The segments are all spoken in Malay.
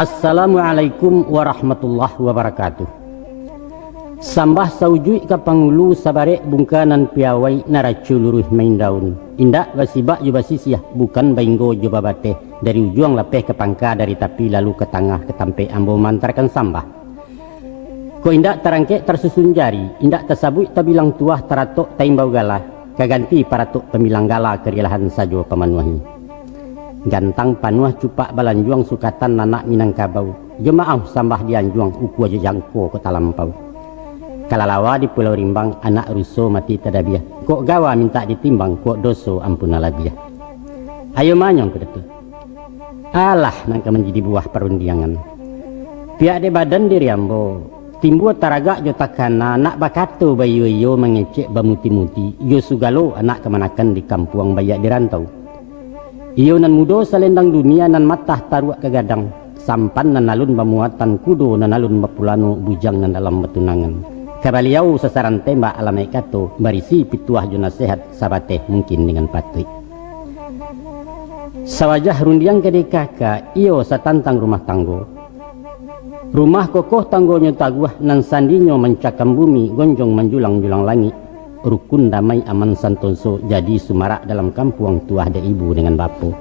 Assalamualaikum warahmatullahi wabarakatuh. Sambah saujui ka pangulu sabare bungkanan piawai naracu luruh main daun. Indak basibak juba sisiah bukan bainggo juba bate. Dari ujung lapeh ke pangka dari tapi lalu ke tengah ke tampe ambo mantarkan sambah. Ko indak tarangke tersusun jari, indak tasabui tabilang tuah taratok taimbau galah. Kaganti paratok pemilang gala kerilahan sajo pemanuahi. Gantang panuah cupak balanjuang sukatan nanak Minangkabau. Jemaah sambah dianjuang uku aja jangko ke talampau. Kalalawa di Pulau Rimbang anak ruso mati tadabiah. Kok gawa minta ditimbang kok doso ampun alabiah. Ayo manyong ke detu. Alah nangka menjadi buah perundiangan. Pihak de badan diri ambo. Timbu taraga jo takana anak bakato bayu yo mengecek bamuti-muti. Yo sugalo anak kemanakan di kampung bayak dirantau. Iyo nan mudo salendang dunia nan matah taruak kegadang. Sampan nan alun bamuatan kudo nan alun bapulano bujang nan dalam betunangan. Kabaliau sasaran tembak alamai kato barisi pituah jo nasihat sabate mungkin dengan patui. Sawajah rundiang kede kakak iyo satantang rumah tanggo. Rumah kokoh tanggonya taguah nan sandinyo mencakam bumi gonjong menjulang-julang langit. Rukun damai aman santonso jadi sumarak dalam kampung tuah de ibu dengan bapo.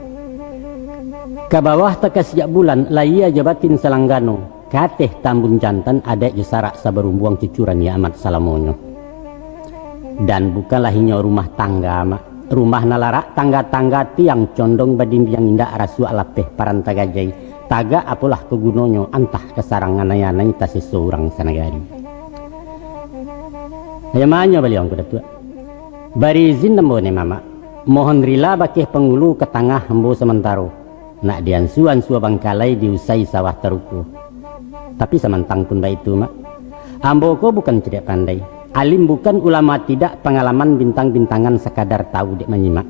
Kabawah taka sejak bulan laia jabatin salanggano. Kateh tambun jantan adek jesarak sabarumbuang cucuran ya amat salamonyo. Dan bukanlah hinyo rumah tangga mak. Rumah nalarak tangga-tangga tiang condong badin yang indah rasu alapeh parantagajai. Taga apalah kegunonyo antah kesarangan ayanai tasi seorang sanagari. Ayamanyo baliong kuda tua. Bari izin nembone mama. Mohon rila bakih pengulu ke tengah hembo sementaro. Nak diansuan sua bangkalai diusai sawah teruku. Tapi samantang pun baik itu mak. Ambo ko bukan tidak pandai. Alim bukan ulama tidak pengalaman bintang-bintangan sekadar tahu dek menyimak.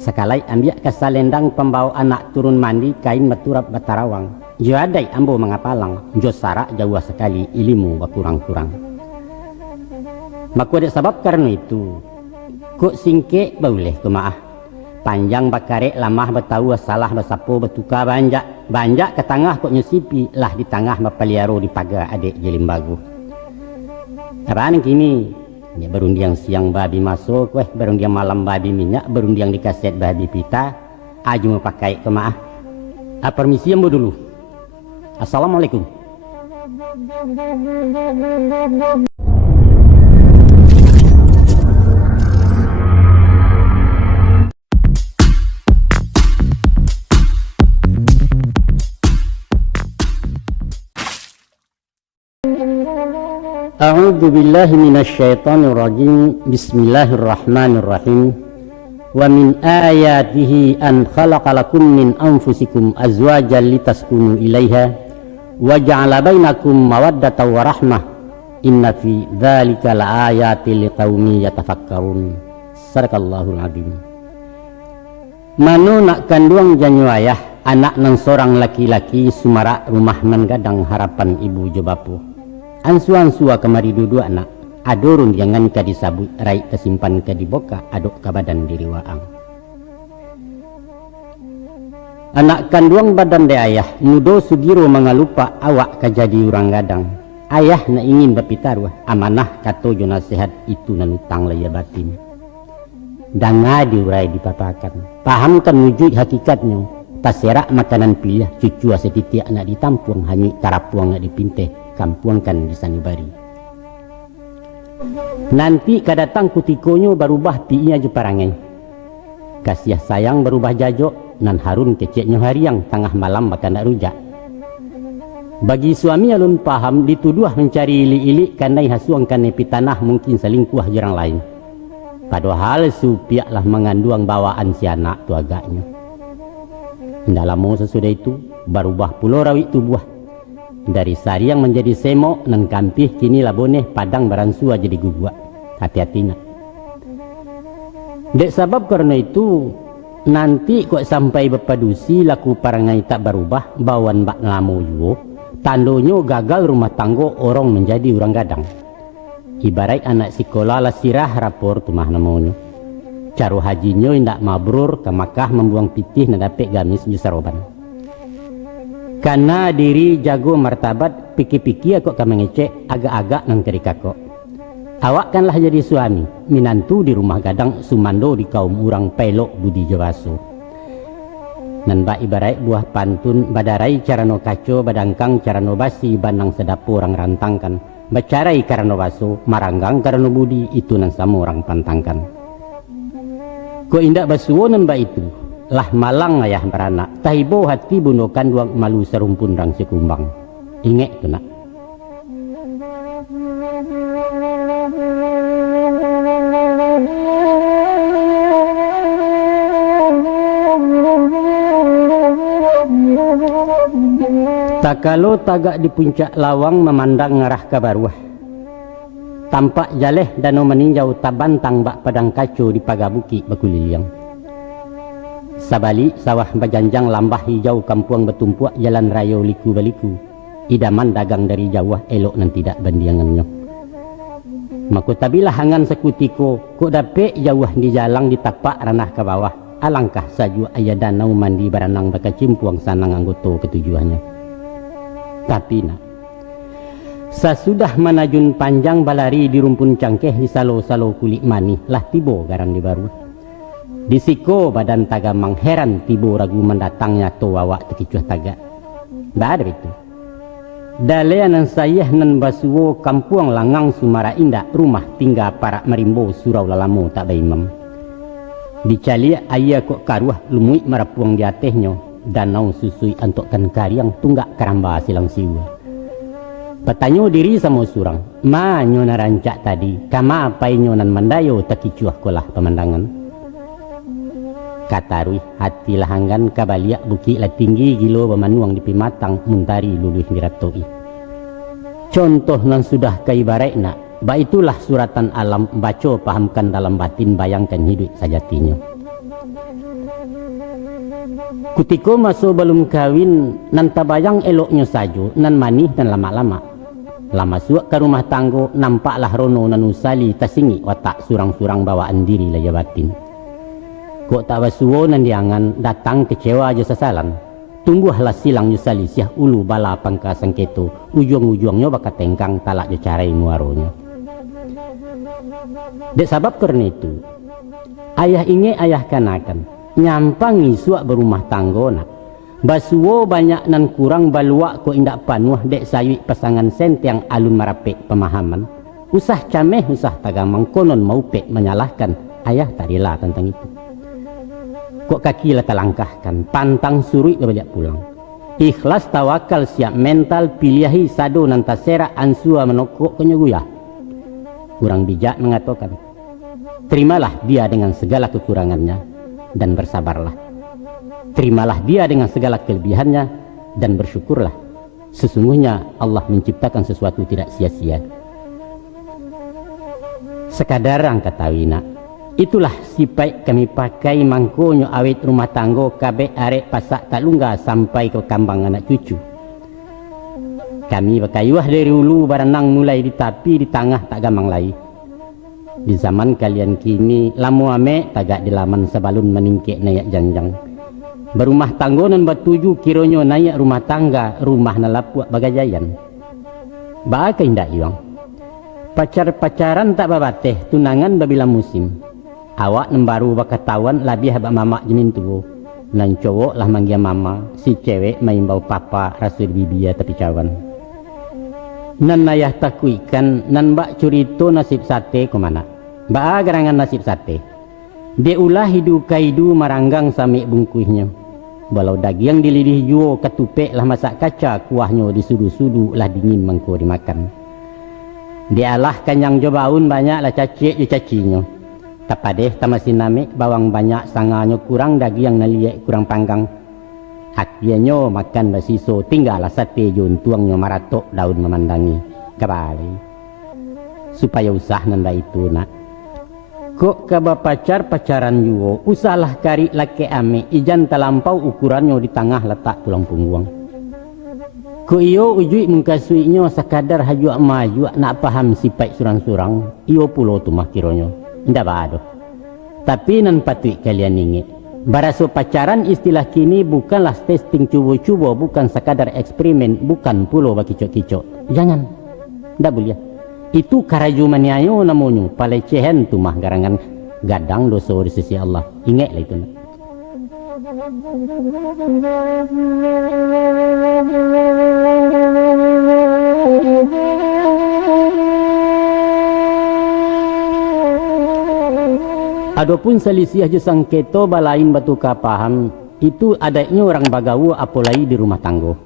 Sekalai ambiak kesalendang pembawa anak turun mandi kain maturap batarawang. Jo adai ambo mengapalang. Jo sarak jauh sekali ilimu bakurang-kurang. Maku ada sebab karena itu. Kok singke boleh ke maah. Panjang bakare lamah betawa salah basapo betuka banjak. Banjak ke tengah kok nyusipi lah di tengah bapaliaro di pagar adik jelimbagu. Apaan kini? Ya berundiang siang babi masuk, berundiang malam babi minyak, berundiang di kaset babi pita. Aju mau pakai ke maah. Permisi ambo dulu. Assalamualaikum. A'udzu billahi minasyaitonir rajim. Bismillahirrahmanirrahim. Wa min ayatihi an khalaqalakum min anfusikum azwajan litaskunu ilaiha wa ja'ala bainakum mawaddatan wa rahmah. Inna fi dzalika laayatil liqaumin yatafakkarun. Sadaqallahul azim. Manu nak kandung janyu ayah anak nang seorang laki-laki sumarak rumah nan gadang harapan ibu jobapu. Ansu-ansua kemari duduk anak. Adorun jangan ka disabut rai kesimpan ka diboka aduk ka badan diri waang. Anak kandung badan de ayah mudo sugiro mengalupa awak ka jadi urang gadang. Ayah na ingin bapitaruah amanah kato jo nasihat itu nanutang laya batin. Danga diurai dipapakan. Pahamkan wujud hakikatnya. Taserak makanan pilih cucu setitiak nak ditampung hanyik tarapuang nak dipinteh kampuangkan di sanubari. Nanti kadatang kutikonyo berubah piinya jeparangai. Kasih sayang berubah jajok nan harun keceknya hariang tengah malam makan nak rujak. Bagi suami alun paham dituduh mencari ili-ili kanai hasuang kanai pitanah mungkin selingkuh jarang lain. Padahal supiaklah mengandung bawaan si anak tu agaknya. Indah lama sesudah itu berubah pulau rawit tubuh. Dari sariang menjadi semok nan kampih kini laboneh padang baransua jadi gugua. Hati-hati nak. Dek sebab karena itu nanti kok sampai bepadusi laku parangai tak berubah bawan bak ngelamu yuo. Tandonyo gagal rumah tanggo orang menjadi orang gadang. Ibarat anak sekolah lah sirah rapor tumah namanya. caro hajinyo indak mabrur ke Makkah membuang pitih na dapet gamis jusaroban. Karena diri jago martabat piki-piki aku ka mengecek agak-agak nang kerika kok. Awak kanlah jadi suami, minantu di rumah gadang sumando di kaum urang pelok budi jawaso. Nan ba ibarai buah pantun badarai carano kaco badangkang carano basi banang sedapu orang rantangkan. Bacarai karano baso maranggang karano budi itu nan sama orang pantangkan. Ko indak basuo nan ba itu lah malang ayah beranak tahibo hati bunukan duang malu serumpun rang sekumbang. Ingat tu nak. Tak kalau tagak di puncak lawang memandang ngarah ke baruah. Tampak jaleh danau meninjau tabantang bak padang kaco di pagabuki bakuliliang. Sabali sawah bajanjang lambah hijau kampuang betumpuak jalan raya liku baliku. Idaman dagang dari jauh elok nan tidak bandiangannya. Maka tabilah hangan sekutiko ko dapet jauh di jalang di tapak ranah ke bawah. Alangkah saju ayah danau mandi baranang baka cimpuang sanang anggoto ketujuannya. Tapi nak, sesudah menajun panjang balari di rumpun cangkeh di salo-salo kulit mani lah tibo garang di baru. Di siko badan tagamang heran tibo ragu mendatangnya to awak tekicuh tagak. Ada itu. Daleanan sayah nan basuo kampuang langang Sumara Indah rumah tinggal para merimbo surau lalamo tak baimam. Dicali ayah kok karuah lumui marapuang di atehnya. Danau susui antokkan karyang tunggak keramba silang siwa. Petanyo diri sama surang, ma nyo narancak tadi, kama apai nyo nan mandayo takicuah kolah pemandangan. Katarui hati lahanggan kabaliak buki la tinggi gilo bemanuang di pimatang muntari luluh diratoi. Contoh nan sudah kaibarai nak, ba itulah suratan alam baco pahamkan dalam batin bayangkan hidup sajatinya. Kutiko masuk belum kawin nan tabayang eloknya sajo nan manih dan lama-lama. Lama suak ke rumah tanggo nampaklah rono nan usali tasingi watak surang-surang bawaan diri laya batin. Kok tak basuo nan diangan datang kecewa aja sasalan. Tungguhlah silang usali siah ulu bala pangka sangketo ujung-ujungnya baka tengkang talak dicarai muaronya. Dek sabab karena itu ayah inge ayah kanakan nyampangi suak berumah tanggona. Basuo banyak nan kurang baluak ko indak panuh dek sayui pasangan senteng alun marapek pemahaman. Usah cameh usah tagamang konon mau pek menyalahkan ayah tarilah tentang itu. Kok kaki lah talangkahkan pantang surui balik pulang. Ikhlas tawakal siap mental pilihi sado nan tasera ansua menokok kenyuguyah. Kurang bijak mengatakan terimalah dia dengan segala kekurangannya dan bersabarlah. Terimalah dia dengan segala kelebihannya dan bersyukurlah. Sesungguhnya Allah menciptakan sesuatu tidak sia-sia. Sekadar angkat tawina. Itulah sipai kami pakai mangkonyo awet rumah tanggo kabeh arek pasak talungga sampai ke kambang anak cucu. Kami bakayuah dari hulu baranang mulai di tapi di tengah tak gamang lai. Di zaman kalian kini lamu ame tagak di laman sebalun meningkek nayak janjang. Berumah tanggonan batuju kironyo nayak rumah tangga rumah nalapuak bagajayan. Baka indak iwang. Pacar-pacaran tak babateh tunangan babila musim. Awak nembaru bakatawan labih bak mamak jemin tuwo. Nan cowok lah manggil mama, si cewek main bau papa rasul bibia tapi cawan. Nan ayah takuikan nan bak curito nasib sate kemana? Bak gerangan nasib sate. Dia ulah hidu kaidu maranggang samik bungkuihnya. Walau daging dilidih juo ketupek lah masak kaca kuahnya disudu-sudu lah dingin mangko dimakan. Dia lah kanyang jobaun banyak lah cacik je cacinya. Tapadeh tamasin name bawang banyak sanganya kurang daging naliek kurang panggang. Akhirnya makan basiso tinggallah sate jun tuangnya maratok daun memandangi kembali. Supaya usah nanda itu nak. Kok kaba pacaran juo usahlah kari laki ame ijan talampau ukurannya di tengah letak tulang punggung. Ko iyo ujui mengkasuinya sekadar haju maju nak paham sipai surang-surang iyo pulo tu mah kironyo. Indah bado. Tapi nan patut kalian ingat, baraso pacaran istilah kini bukanlah testing cubo-cubo, bukan sekadar eksperimen, bukan pulo bakicok-kicok. Jangan, ndak boleh. Itu karajumaniayo namanya, palecehan tu mah garangan gadang dosa di sisi Allah. Ingatlah itu. Adapun selisih je sangketo balain batu kapaham, itu adanya orang bagawu apalagi di rumah tangga.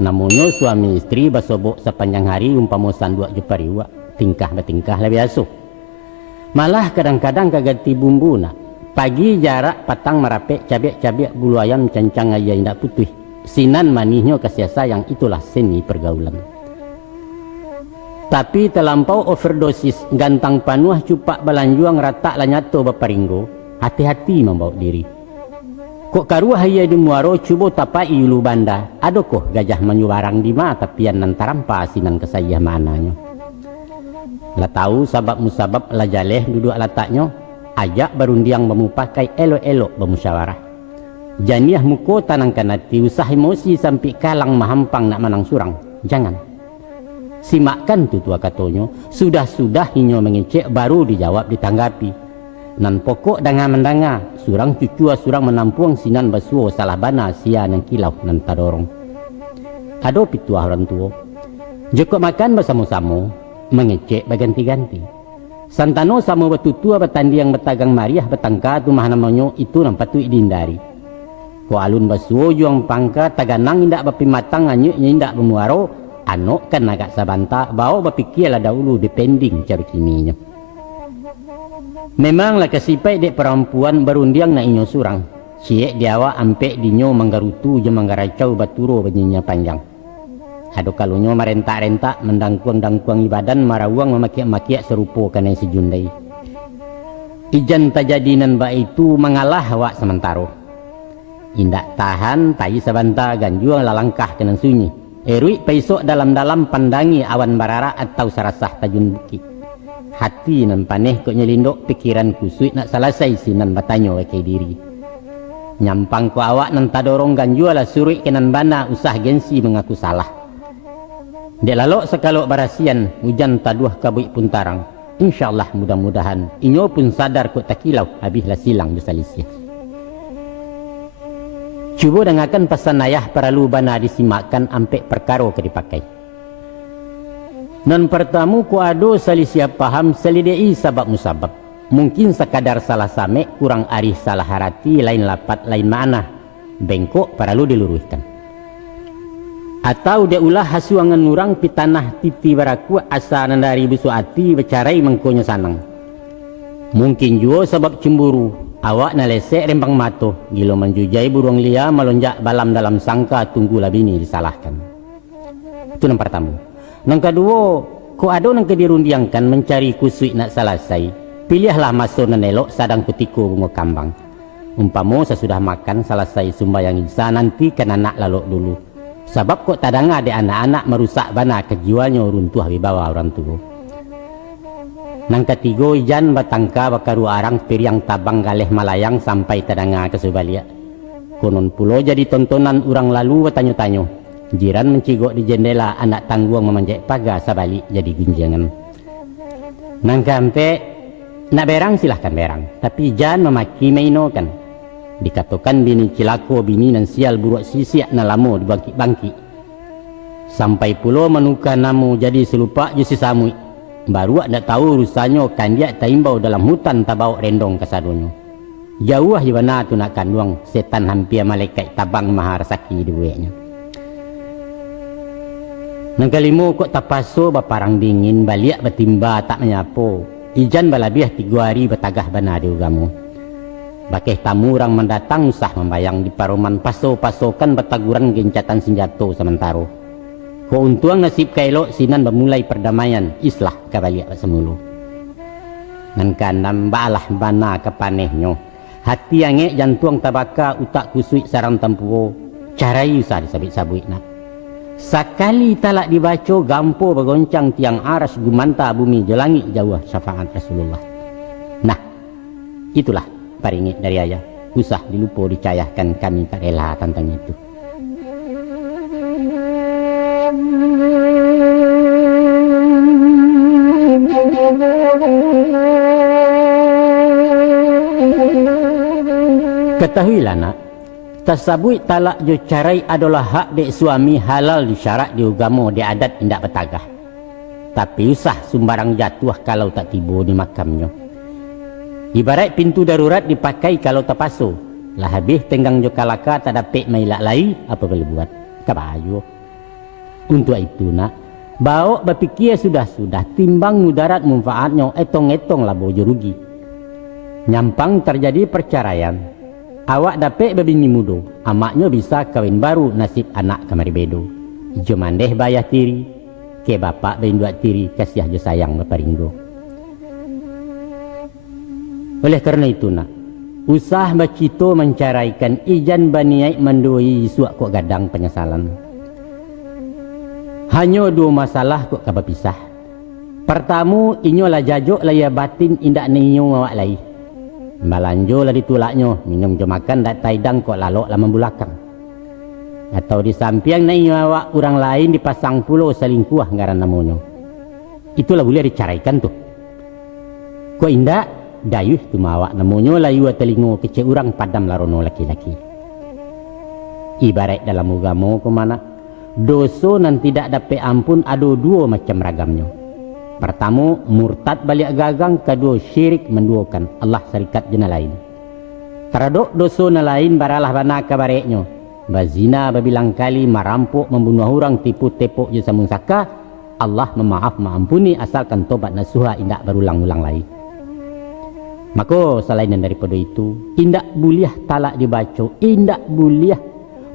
Namanya suami istri basobok sepanjang hari umpama sandua jepariwa, tingkah bertingkah lah biasa. Malah kadang-kadang kagati bumbu nak. Pagi jarak patang merapek cabai-cabai bulu ayam cancang aja indak putih. Sinan manihnya kasih sayang, itulah seni pergaulan. Tapi terlampau overdosis, gantang panuah cupak balanjuang rata lanyato baparinggo, hati-hati membawa diri. Kok karuah ia di muaro cubo tapai ulu banda, adokoh gajah menyubarang di ma tapian nantarampa sinan kesayah mananya. Lah tahu sabab musabab lah jaleh duduk lataknya, ajak berundiang memupakai elok-elok bermusyawarah. Janiah muko tanang kanati usah emosi sampai kalang mahampang nak menang surang. Jangan. Simakkan tu tua katanya, sudah-sudah hinyo mengecek baru dijawab ditanggapi. Nan pokok dengan mendanga, surang cucua surang menampung sinan basuo salah bana sia nang kilau nan tadorong. Ado pituah orang tua. Joko makan bersama-sama, mengecek berganti-ganti. Santano sama betutua betandi yang betagang mariah betangka tu mah namanya itu nampak tu dihindari. Ko alun basuo juang pangka taganang indak bapimatang anyuk indak bemuaro, anok kan agak sabanta bawa berpikirlah dahulu depending cara kininya. Memanglah kesipai dek perempuan berundiang nak inyo surang. Ciek diawa ampek dinyo manggarutu je manggaracau baturo banyinya panjang. Ado kalunyo marentak-rentak mendangkuang-dangkuang ibadan marawang memakiak-makiak serupo kanai sejundai. Ijan tajadinan ba itu mengalah wak sementara. Indak tahan tayi sabanta ganjuang lalangkah kenan sunyi. Erui paisok dalam-dalam pandangi awan barara atau sarasah tajun bukit. Hati nan paneh kok nyelindok pikiran kusui nak selesai sinan batanyo ke diri. Nyampang ko awak nan tadorong ganjua lah surui kenan bana usah gengsi mengaku salah. Dek lalok sekalok barasian hujan taduah kabuik pun tarang. InsyaAllah mudah-mudahan inyo pun sadar kok takilau habislah silang bersalisia. Cuba dengarkan pesan ayah perlu bana disimakkan ampek perkara ke dipakai. Non pertama ku ado salisia paham selidei sabab musabab. Mungkin sekadar salah samek kurang arif salah harati lain lapat lain makna. Bengkok perlu diluruskan. Atau dia ulah hasuangan nurang pitanah titi baraku asa nandari busu ati bercarai mengkonya sanang. Mungkin juga sebab cemburu awak nalesek rempang mato gilo menjujai burung lia melonjak balam dalam sangka tunggulah bini disalahkan. Itu yang pertama. Yang kedua, ko ado nang kedirundiangkan mencari kusui nak selesai. Pilihlah masuk nan elok sadang kutiko bunga kambang. Umpamo sesudah makan selesai sumbayang isa nanti kan anak lalok dulu. Sebab kok tadang ada anak-anak merusak bana kejiwanya runtuh di bawah orang tua. Nang ketiga ijan batangka bakaru arang piriang tabang galeh malayang sampai tadanga ke Subalia. Konon pulo jadi tontonan orang lalu bertanya-tanya. Jiran mencigok di jendela anak tangguang memanjat pagar sabalik jadi gunjangan. Nang kampe nak berang silahkan berang, tapi jangan memaki maino kan. Dikatakan bini cilako bini nan sial buruk sisiak na lamo dibangkit-bangkit. Sampai pulau menukar namu jadi selupa je sisamui. Baru nak tahu urusannya kan dia taimbau dalam hutan tabau rendong kasadonyo. Jauh di mana tu nak kanduang setan hampir malaikat tabang maharasaki di bueknya. Nang kalimo kok tapaso baparang dingin baliak betimba tak menyapo. Ijan balabiah 3 hari betagah bana di ugamu. Bakeh tamu orang mendatang usah membayang di paroman paso-pasokan betaguran gencatan senjata sementara. Ko untuang nasib kailok sinan bermulai perdamaian islah kabaliak semulu. Nan kanam balah bana kepanehnya. Hati angek jantuang tabaka utak kusui sarang tempuo. Carai usah disabit-sabit nak. Sakali talak dibaca gampo bergoncang tiang aras gumanta bumi jelangi jauh syafaat Rasulullah. Nah, itulah paringit dari ayah. Usah dilupa dicayahkan, kami tak rela tentang itu. Ketahuilah nak, tasabui talak jo carai adalah hak dek suami halal disyarat di agama di adat indak betagah. Tapi usah sumbarang jatuh kalau tak tiba di makamnya. Ibarat pintu darurat dipakai kalau terpasu. Lah habis tenggang jo kalaka tak dapat mailak lai, apa boleh buat? Kabayo. Untuk itu nak, bawa berfikir sudah-sudah timbang mudarat manfaatnya etong-etong lah bojo rugi. Nyampang terjadi perceraian. Awak dapat berbini muda, amaknya bisa kawin baru, nasib anak kamari bedo. Ijo mandeh bayah tiri, ke bapak bayin dua tiri, kasih aja sayang beparinggo. Oleh karena itu nak, usah bacito menceraikan ijan baniai mendoi suak kok gadang penyesalan. Hanya dua masalah kok kabar pisah. Pertama, inyo lah jajuk laya batin indak ninyo awak lai. Balanjo lah ditulaknya, minum jo makan dak taidang kok lalok lama belakang. Atau di samping ninyo awak orang lain dipasang pulau selingkuh ngaran namanya. Itulah boleh diceraikan tuh. Kok indak dayuh tu mawak namanya layu telingo kecil orang padam larono laki-laki. Ibarat dalam agama kemana dosa nan tidak dapat ampun ada dua macam ragamnya. Pertama murtad balik gagang, kedua syirik menduakan Allah serikat jena lain. Teradok dosa na lain baralah bana kabareknya. Bazina babilang kali, marampok, membunuh orang, tipu tepuk je sambung saka, Allah memaaf mengampuni asalkan tobat nasuha indak berulang-ulang lagi. Maka selain daripada itu, indak buliah talak dibaca, indak buliah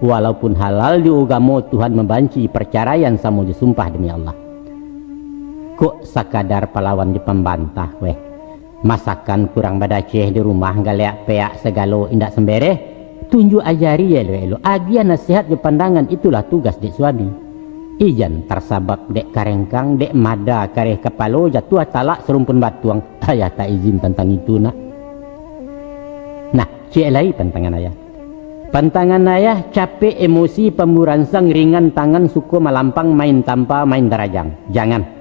walaupun halal di agama Tuhan membanci perceraian sama disumpah demi Allah. Kok sakadar pahlawan di pembantah weh. Masakan kurang badaceh di rumah galeak peak segalo indak sembereh, tunjuk ajari ya lo. Agian nasihat di pandangan itulah tugas dek suami. Ijan tersabab dek karengkang, dek mada kareh kepalo jatuh talak serumpun batuang. Ayah tak izin tentang itu nak. Nah, cik lagi pantangan ayah. Pantangan ayah capek emosi pemburansang ringan tangan suku malampang main tanpa main derajang. Jangan.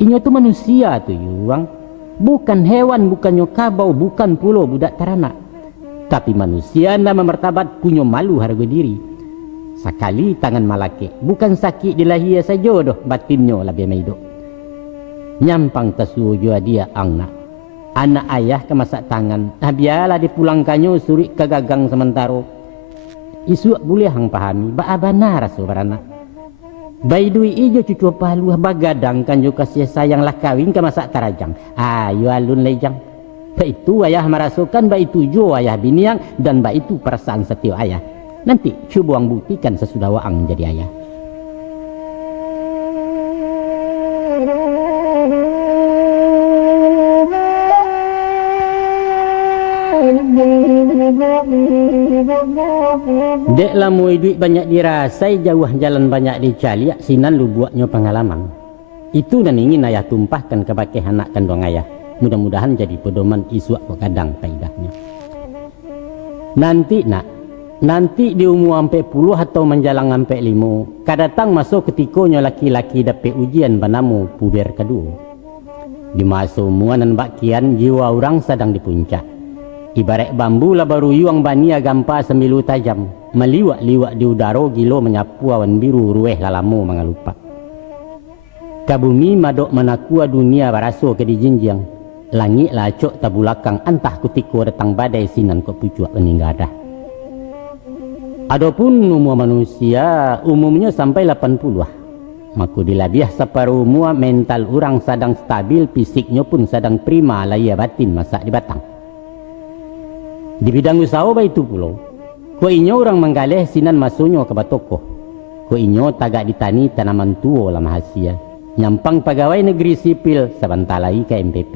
Inyo tu manusia tu yuang. Bukan hewan, bukan nyokabau, bukan pulau budak teranak. Tapi manusia nama martabat punya malu harga diri. Sekali tangan malake, bukan sakit di lahir saja doh, batinnya lebih maido. Nyampang tesuju dia angna. Anak ayah ke masak tangan, biarlah dipulangkannya suri ke gagang sementara. Isu boleh hang pahami, ba'abana rasu barana. Baidui ijo cucu paluah bagadang kan juga kasih sayang lah kawin ke masak tarajang. Ayo alun lejang. Itu ayah merasukan, itu jo ayah biniang, dan itu perasaan setia ayah. Nanti coba buktikan sesudah waang jadi ayah. Dek lamu duit banyak dirasai, jauh jalan banyak dicali, sinan lu buatnya pengalaman. Itu dan ingin ayah tumpahkan ke pakai anak kandung ayah. Mudah-mudahan jadi pedoman isu kadang faedahnya. Nanti di umur sampai 10 atau menjalang sampai 5, kadatang masuk ketikonya laki-laki dapat ujian banamu puber kedua. Di masa umuan bakian jiwa orang sedang di puncak. Ibarat bambu lah baru yuang bania gampa semilu tajam, meliwak-liwak di udara gilo menyapu awan biru rueh lalamu mengalupa. Kabumi madok menakua dunia baraso ke dijinjang. Langit lacok tabulakang antah kutiko datang badai sinan kok pucuak meninggadah. Adapun umur manusia umumnya sampai 80-ah. Maka dilabiah separuh umur mental orang sedang stabil, fisiknya pun sedang prima, lahir batin masak di batang. Di bidang usaha itu pulau, ko inyo orang menggaleh sinan masuknya ke batoko. Ko inyo tagak ditani tanaman tua lama hasia. Nyampang pegawai negeri sipil sabantalai ke MPP.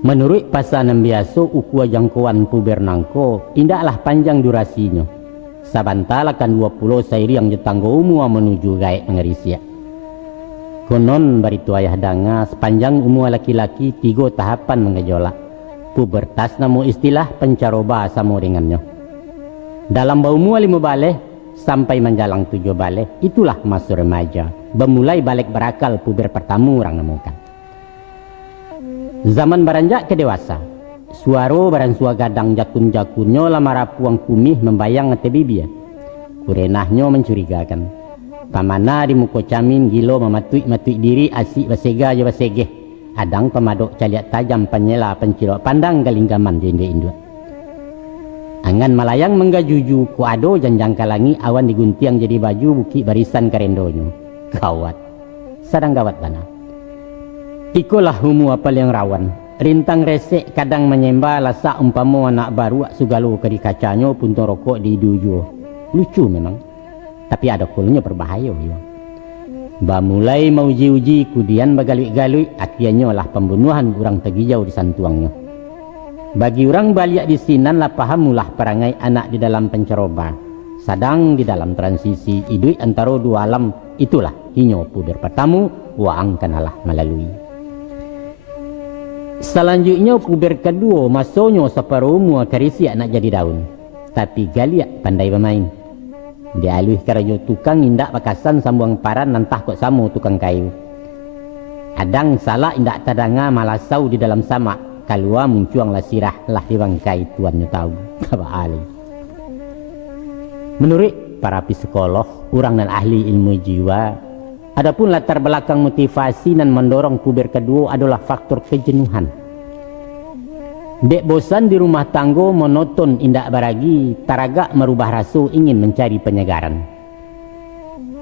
Menurut pasanan biasa ukua jangkauan puber nangko, indaklah panjang durasinya. Sabantala kan 20 sairi yang jetanggo umur menuju gaek mengerisia. Konon baritu ayah danga sepanjang umur laki-laki 3 tahapan mengejolak. Pubertas namo istilah pencaroba sama dengannya. Dalam umur 5 balik sampai menjalang 7 balik, itulah masa remaja. Bermulai balik berakal puber pertama orang nemukan. Zaman beranjak ke dewasa, suaro baran sua gadang jakun-jakunnya lamara puang kumih membayang ngete bibia. Kurenahnya mencurigakan. Pamana di muka camin gilo mematui diri asik basega je basegeh. Adang pemadok caliat tajam penyela pencilok pandang galinggaman jende induk. Angan malayang menggajuju ku ado janjang kalangi awan diguntiang jadi baju buki barisan karendonyo. Gawat. Sadang gawat bana. Ikulah humu apal yang rawan. Rintang resek kadang menyembah lasak umpama anak baru sugalo ke di kacanya puntung rokok di dujo. Lucu memang. Tapi ada kulnya berbahaya. Mulai mau uji-uji kudian bagalui-galui akhirnya lah pembunuhan orang tegijau di santuangnya. Bagi orang baliak di sinan lah paham mulah perangai anak di dalam penceroba. Sadang di dalam transisi idui antara dua alam itulah hinyo puber pertamu waang kanalah melalui. Selanjutnya puber kedua masonyo separuh mua karisi anak jadi daun. Tapi galiak pandai bermain. Dia alih karajo tukang indak bakasan sambuang paran nantah kok samu tukang kayu. Adang salah indak tadanga malasau di dalam sama. Kalua muncuang lah sirah lah di bangkai tuannya tahu. Kaba alih. Menurut para psikolog, orang dan ahli ilmu jiwa, adapun latar belakang motivasi dan mendorong puber kedua adalah faktor kejenuhan. Dek bosan di rumah tanggo monoton indak baragi, taraga merubah rasa ingin mencari penyegaran.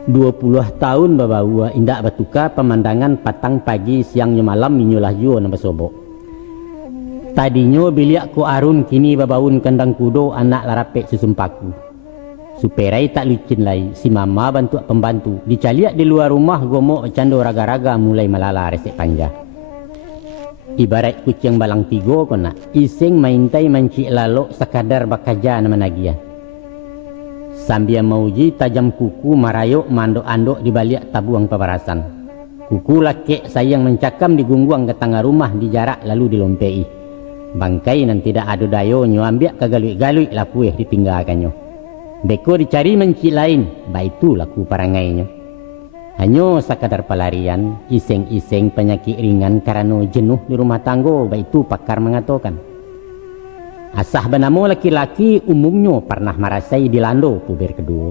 20 tahun babawa indak batuka pemandangan patang pagi siangnya malam minyolah jua na basobok. Tadinya biliak ku arun kini babaun kandang kudo anak larapek susumpaku. Superai tak licin lai, si mama bantu pembantu. Dicaliak di luar rumah gomok cando raga-raga mulai malala resek panja. Ibarat kucing balang tigo kona, iseng maintai mancik lalok sekadar bakaja nama nagia. Sambil mauji tajam kuku marayok mandok-andok di balik tabuang pebarasan. Kuku lakek sayang mencakam di gungguang ke tangga rumah di jarak lalu dilompei. Bangkai nan tidak ada dayo nyo ambiak kagalui-galui lapueh ditinggalkannya. Beko dicari mencik lain, baitu laku parangainya. Hanya sekadar pelarian, iseng-iseng penyakit ringan karena jenuh di rumah tanggo, baitu pakar mengatakan. Asah benamo laki-laki umumnya pernah merasai dilando puber kedua.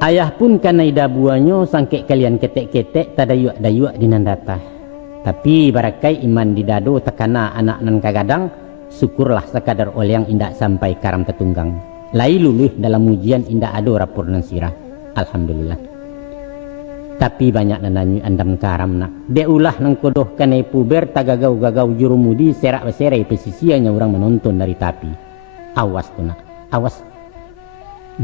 Ayah pun karena ida buahnya sangke kalian ketek-ketek tadayuak-dayuak dinandata. Tapi barakai iman didado tekana anak nan kagadang, syukurlah sekadar oleh yang indak sampai karam tetunggang. Lai luluh dalam ujian indah ada rapor nan sirah. Alhamdulillah. Tapi banyak nananyu andam karam nak. Dia ulah nang kodoh kanai puber tagagau-gagau jurumudi serak beserai pesisianya orang menonton dari tapi. Awas tu nak. Awas.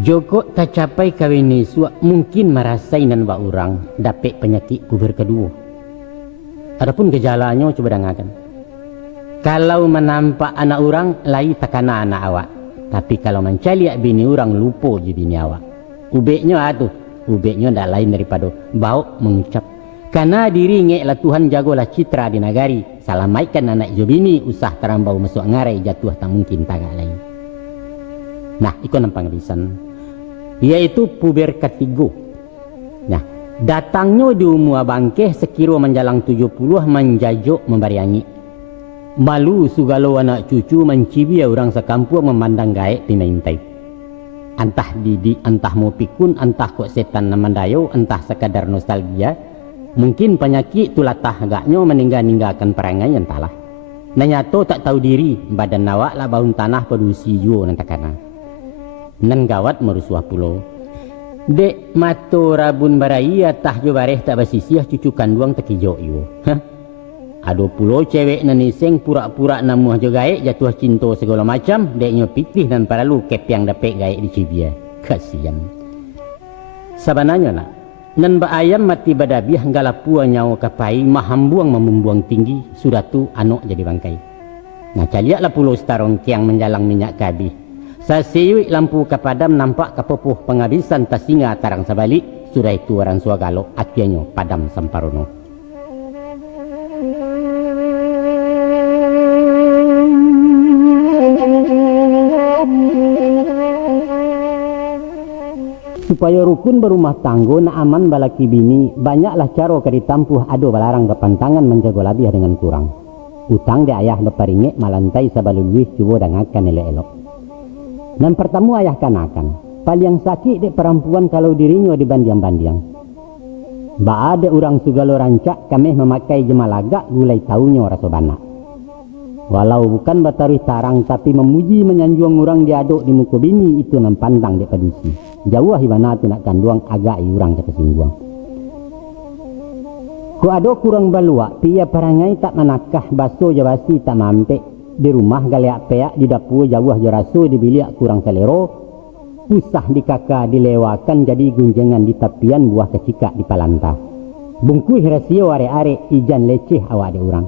Joko tak capai kawin niswa mungkin merasai nan wa orang dapet penyakit puber kedua. Adapun gejalanya coba dengarkan. Kalau menampak anak orang lai takana anak awak. Tapi kalau mencaliak bini orang lupa je bini awak. Ubeknya atuh, ubeknya tak lain daripada bau mengucap. Karena diri ngeklah Tuhan jagolah citra di nagari. Salamaikan anak jo bini usah terambau masuk ngarai jatuh tak mungkin tagak lain. Nah, ikut nampang risan. Yaitu puber ketiga. Nah, datangnya di umur bangkeh sekira menjalang 70 menjajuk membariangi. Malu sugalo anak cucu mencibia orang sekampung memandang gaek pimaintai. Entah didik, entah mau pikun, entah kok setan namandayo, entah sekadar nostalgia. Mungkin penyakit tulatah agaknya meninggalkan perangai entahlah. Nanyato tak tahu diri, badan nawak lah baun tanah pedusi juo nantakana. Nan gawat merusuah pulau. Dek mato rabun baraya tah jo bareh tak basisiah cucu kanduang tekijo yo. Ada pulau cewek naniseng pura-pura namuh jo gaek jatuh cinta segala macam, deknya pikir dan paralu kep yang dapet gaek di cibia. Kasihan. Sabananya nak, nan ba ayam mati badabiah galapua nyawa kapai mahambuang membuang tinggi sudah tu anak jadi bangkai. Nah caliaklah pulau starong kiang menjalang minyak kabi. Sasiwi lampu kapadam nampak kepopuh penghabisan tasinga tarang sabalik sudah itu orang suagalo akhirnya padam samparono. Supaya rukun berumah tanggo na aman balaki bini, banyaklah cara ke ditampuh ado balarang kepantangan menjaga labih dengan kurang. Utang di ayah beparingek malantai sabaluluih cubo dangakan elok-elok. Dan pertama ayah kanakan, paling sakit dek perempuan kalau dirinya dibandiang-bandiang. Ba ada orang sugalo rancak kami memakai jemalagak gulai taunya rasa banak. Walau bukan batarui tarang tapi memuji menyanjung orang diaduk di muka bini itu nampandang dek padusi. Jauh hibana tu nak kanduang agak orang kata singguang. Ku ado kurang balua pia parangai tak manakah baso jawasi tak mampe di rumah galeak peak di dapur jauh jarasu di bilik kurang selero. Usah di kakak dilewakan jadi gunjengan di tapian buah kecikak di palanta. Bungkuh rasio are-are ijan leceh awak de orang.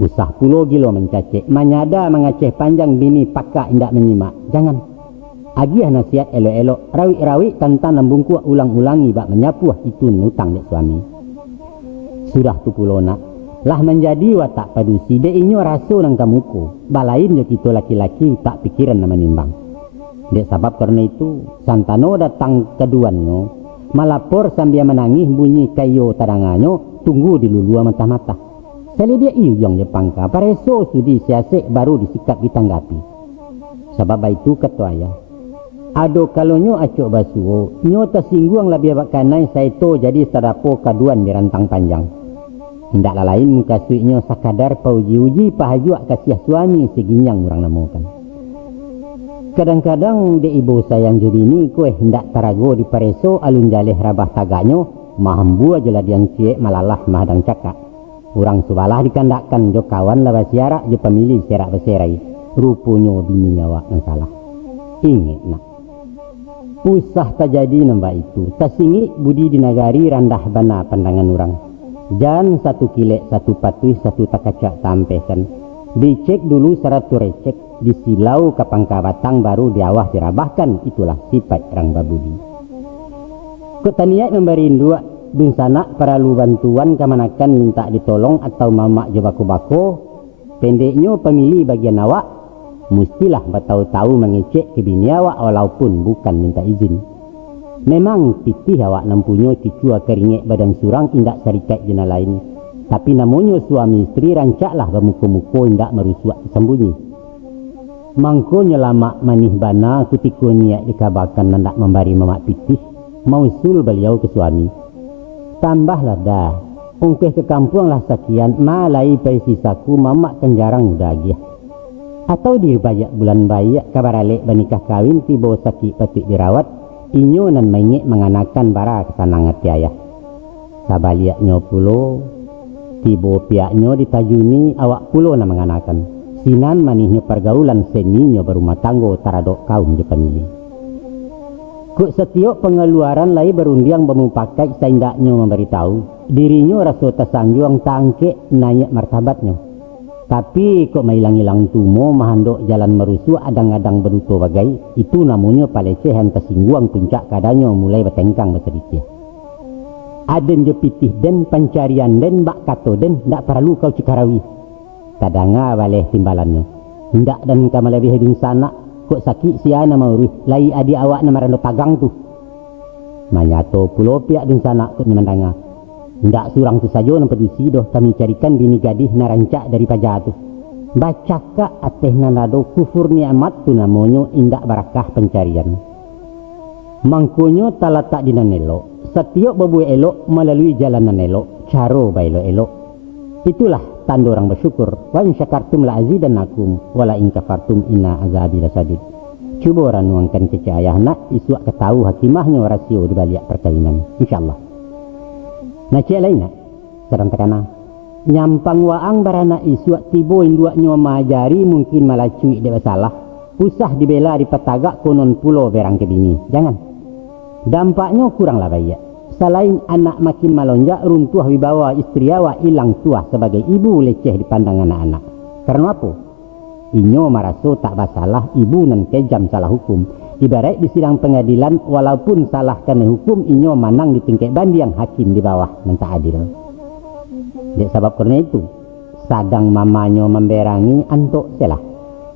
Usah pulo gilo mencacik manyada mengaceh panjang bini pakak indak menyimak. Jangan. Agiah nasihat elok-elok rawi-rawi tantan lambungku ulang-ulangi bak menyapuh itu nutang dek suami. Sudah tu pulo nak lah menjadi watak padusi dek inyo raso nang kamuku. Balain jo kita laki-laki tak pikiran nama nimbang. Dek sebab karena itu santano datang keduannya malapor sambil menangis bunyi kayo tadanganyo tunggu di lulua mata-mata. Seli dia iyong je pangka pareso sudi siasek baru disikap ditanggapi. Sebab itu kata ayah. Ado kalau nyo acuk basuo, nyo tersinggung lebih bakanai saito jadi sadapo kaduan di rantang panjang. Hendaklah lain muka suiknyo sakadar pauji-uji pahajuak kasih suami seginyang orang namukan. Kadang-kadang de ibu sayang jadi ni kue hendak tarago di pareso alun jaleh rabah taganyo, mahambu aja lah diang ciek malalah mahadang cakak. Orang subalah dikandakkan jo kawan lah basiarak jo pemilih serak beserai. Rupunyo bini awak yang salah. Ingat nak. Usah terjadi nambah itu. Tasingi budi di nagari randah bana pandangan orang. Jan satu kilek, satu patuh, satu takacak tampehkan. Dicek dulu syarat recek. Disilau ke pangka batang baru diawah dirabahkan. Itulah sifat orang babudi. Kutaniak memberi dua dun sanak perlu bantuan kemanakan minta ditolong atau mamak je bako-bako. Pendeknya pemilih bagian awak. Mestilah bertahu-tahu mengecek ke bini awak walaupun bukan minta izin. Memang pitih awak nampunyo cicua keringek badan surang indak sarikat jena lain. Tapi namanya suami isteri rancaklah bermuka-muka indak merusuak sembunyi. Mangko nyelamak manih bana kutiku niat dikabarkan nandak membari mamak pitih. Mausul beliau ke suami. Tambahlah dah. Ungkeh ke kampung lah sekian malai pai sisaku mamak kan jarang udah atau dirbayak bulan bayak kabar alik bernikah kawin tiba sakit patut dirawat inyo nan maingek menganakan bara kesanang hati ayah sabaliaknyo pulo tiba piaknyo ditajuni awak pulo na menganakan sinan manihnya pergaulan seninyo berumah tanggo taradok kaum je pemilih kuk setiap pengeluaran lai berundiang memupakai saindaknyo memberitahu dirinya rasa tersanjuang tangkek naik martabatnya. Tapi kok mailang-ilang tumo mahandok jalan merusuh adang-adang beruto bagai itu namanya palecehan tersingguang puncak kadanyo mulai bertengkang bersedikit. Aden je pitih den pencarian den bak kato den ndak perlu kau cikarawi. Tadanga waleh timbalannya. Hindak dan kamal lebih hidung sana kok sakit siana maurih lai adik awak na marando tagang tu. Manyato pulo piak dun sana kok memandanga. Ndak surang tu saja nampak dusi doh kami carikan bini gadih narancak dari pajak tu. Bacaka ateh nanado kufur ni'mat tu namanya indak barakah pencarian. Mangkonyo talatak di nanelo. Setiap babu elok melalui jalanan elok. Caro bailo elok. Itulah tanda orang bersyukur. Wa in syakartum la azidannakum wa la in kafartum inna azabi lasadid. Cuba orang nuangkan kecik ayah nak isuak ketahu hakimahnya rasio di balik perkawinan. InsyaAllah. Nah cik lain nak sedang tekana nyampang waang barana isuak tibo induaknya majari mungkin malah cuik dia bersalah usah dibela di petagak konon pulau berang ke bini jangan dampaknya kuranglah baik selain anak makin melonjak runtuh wibawa istri awak hilang tuah sebagai ibu leceh di pandang anak-anak karena apa? Inyo maraso tak bersalah ibu nan kejam salah hukum ibarat di sidang pengadilan walaupun salah kena hukum inyo manang di tingkat bandiang hakim di bawah nan tak adil. Dek sebab karena itu sadang mamanyo memberangi antok selah.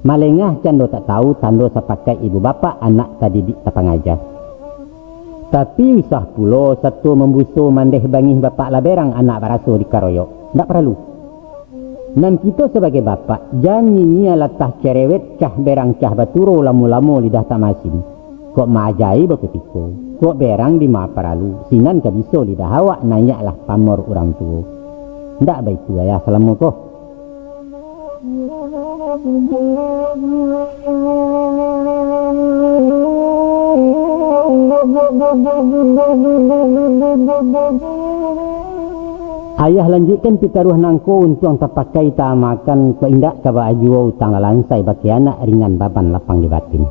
Malengah cando tak tahu tando sepakai ibu bapa anak tadi di tapangaja. Tapi usah pulo satu membuso mandeh bangih bapak laberang anak baraso di karoyok. Tak perlu. Nan kita sebagai bapak, janjinya latah cerewet cah berang cah baturo lamu-lamu lidah tamasin. Kok maajai baketiko. Kok berang di ma paralu. Sinan kabiso lidah awak nayaklah pamor orang tua. Tak baik tu ayah salamu ko. Ayah lanjutkan pitaruh nangko untuk terpakai tak makan ko indak kaba ajuwa utang lalansai bagi anak ringan baban lapang di batin.